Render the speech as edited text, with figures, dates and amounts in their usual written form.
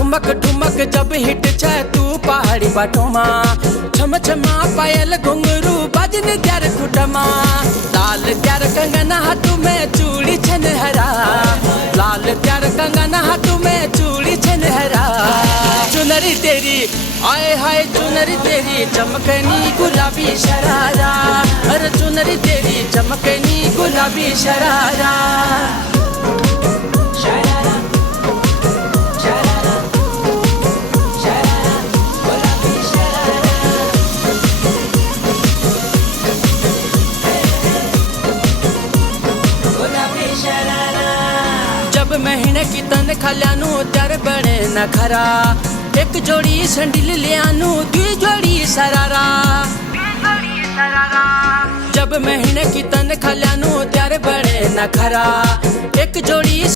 ठुमक ठुमक जब हिट छे तू पहाड़ी बाटोमा, छम छमा पायल घुंघरू बजन त्यार खुटमा। लाल त्यार कंगन हाथू में चूड़ी छन हरा, लाल त्यार कंगन हाथू में चूड़ी छन हरा। चुनरी तेरी आए हाय चुनरी तेरी चमकनी गुलाबी शरारा, अरे चुनरी तेरी चमकनी गुलाबी शरारा। जब महीने की तनख्वाह ल्यानू त्यारे बड़े नखरा, एक जोड़ी सैंडल लियानू दुई जोड़ी सरारा। जब महीने की तनख्वाह ल्यानू त्यारे बड़े नखरा, एक जोड़ी